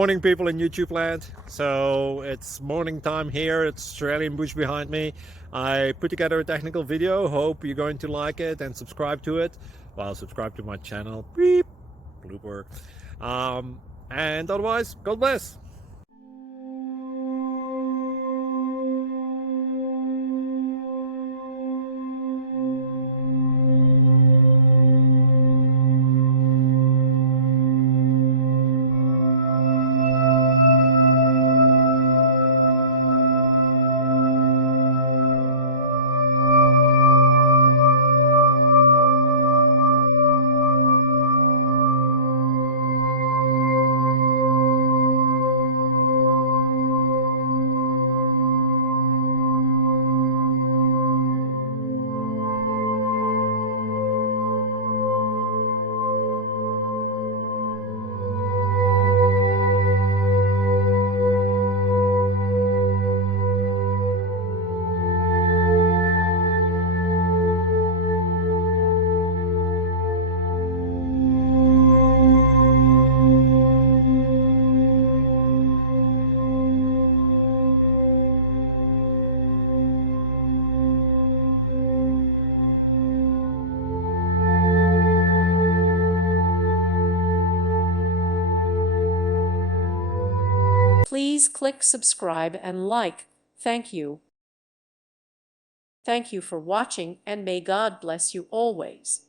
Morning, people in YouTube land. So it's morning time here. It's Australian bush behind me. I put together a technical video. Hope you're going to like it and subscribe to it. Well, subscribe to my channel. Beep, blooper. And otherwise, God bless. Please click subscribe and like. Thank you. Thank you for watching, and may God bless you always.